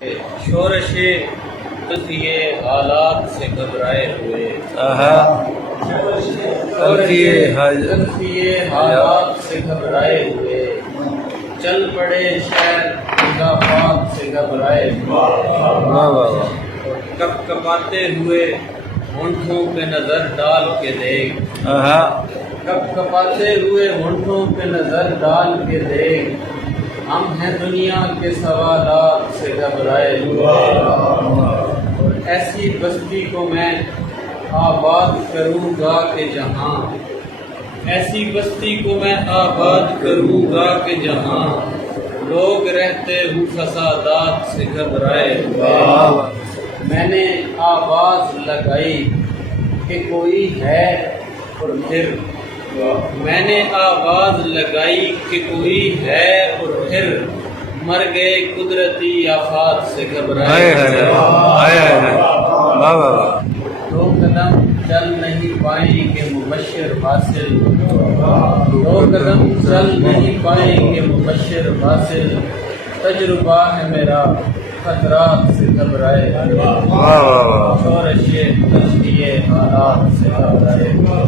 شورش تلفیے حالات سے گھبرائے ہوئے تلفیے حالات سے گھبرائے ہوئے چل پڑے شہر اضافات سے گھبرائے ہوئے کپ کپاتے ہوئے ہونٹوں پہ نظر ڈال کے دیکھ کپ کپاتے ہوئے ہونٹوں پہ نظر ڈال کے دیکھ ہم ہیں دنیا کے سوالات سے گھبرائے ہوئے اور ایسی بستی کو میں آباد کروں گا کہ جہاں ایسی بستی کو میں آباد کروں گا کہ جہاں لوگ رہتے ہوں فسادات سے گھبرائے ہوئے میں نے آواز لگائی کہ کوئی ہے اور پھر میں نے آواز لگائی کہ کوئی ہے اور پھر مر گئے قدرتی آفات سے گھبرائے دو قدم چل نہیں پائیں گے مبشر حاصل دو قدم چل نہیں پائیں گے مبشر حاصل تجربہ ہے میرا خطرات سے گھبرائے شورش تلفیے حالات سے گھبرائے